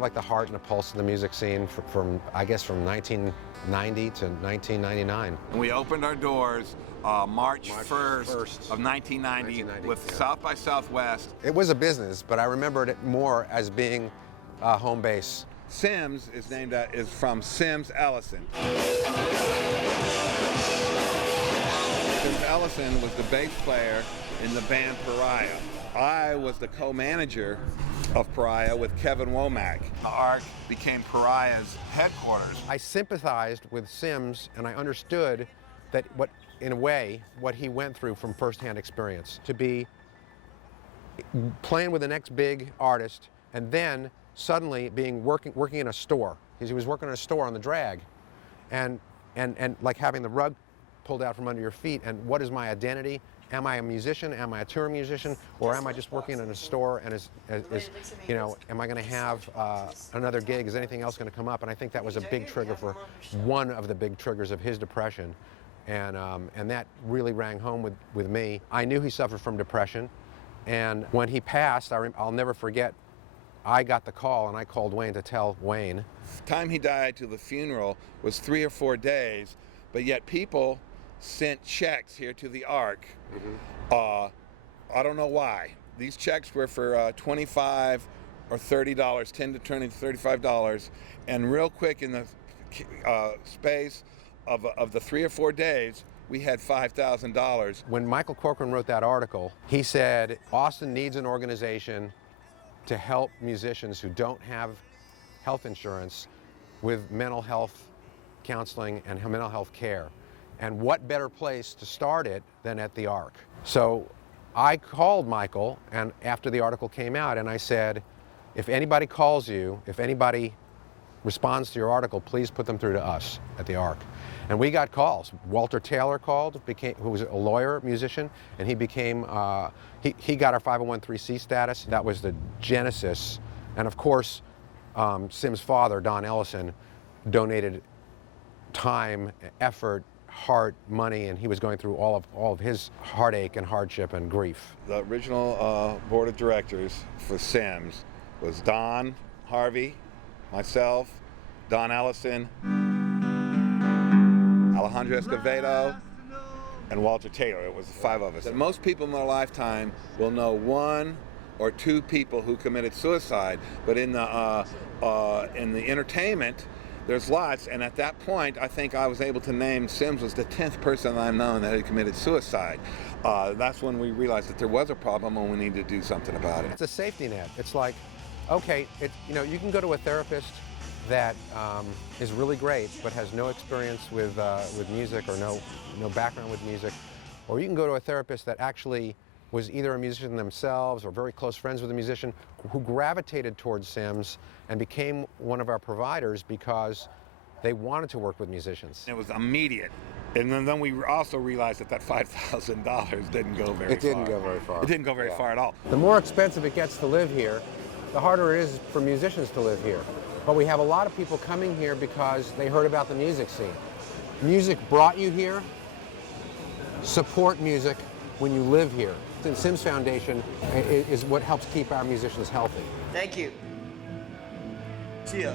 of like the heart and the pulse of the music scene from I guess, from 1990 to 1999. We opened our doors March 1st of 1990 with South by Southwest. It was a business, but I remembered it more as being home base. Sims is from Sims Ellison. Sims Ellison was the bass player in the band Pariah. I was the co-manager of Pariah with Kevin Womack. The Ark became Pariah's headquarters. I sympathized with Sims, and I understood that in a way, what he went through from firsthand experience. To be playing with the next big artist, and then suddenly working in a store. He was working in a store on the drag, and like having the rug pulled out from under your feet. And what is my identity? Am I a musician? Am I a touring musician? Or am I just working in a store, and you know, am I going to have another gig? Is anything else going to come up? And I think that was a big trigger for one of the big triggers of his depression. And that really rang home with me. I knew he suffered from depression. And when he passed, I'll never forget, I got the call, and I called Wayne to tell Wayne. The time he died to the funeral was 3 or 4 days, but yet people sent checks here to the Ark. I don't know why. These checks were for $25 or $30, $10 to $20 to $35, and real quick in the space of the 3 or 4 days, we had $5,000. When Michael Corcoran wrote that article, he said, Austin needs an organization to help musicians who don't have health insurance with mental health counseling and mental health care. And what better place to start it than at the Ark? So I called Michael, and after the article came out, and I said, if anybody calls you, if anybody responds to your article, please put them through to us at the Ark. And we got calls. Walter Taylor called, who was a lawyer, musician, and he became, he got our 501(c)(3) status. That was the genesis. And of course, Sim's father, Don Ellison, donated time, effort, heart, money, and he was going through all of his heartache and hardship and grief. The original board of directors for Sims was Don Harvey, myself, Don Ellison, Alejandro Escovedo, and Walter Taylor. It was the 5 of us. And most people in their lifetime will know 1 or 2 people who committed suicide, but in the entertainment, there's lots, and at that point, I think I was able to name Sims was the 10th person I've known that had committed suicide. That's when we realized that there was a problem and we needed to do something about it. It's a safety net. It's like, okay, you know, you can go to a therapist that is really great but has no experience with music or no background with music, or you can go to a therapist that actually was either a musician themselves or very close friends with a musician who gravitated towards Sims and became one of our providers because they wanted to work with musicians. It was immediate. And then we also realized that $5,000 didn't go very far. It didn't go very far. It didn't go very far at all. The more expensive it gets to live here, the harder it is for musicians to live here. But we have a lot of people coming here because they heard about the music scene. Music brought you here. Support music when you live here. The Sims Foundation is what helps keep our musicians healthy. Thank you. See ya.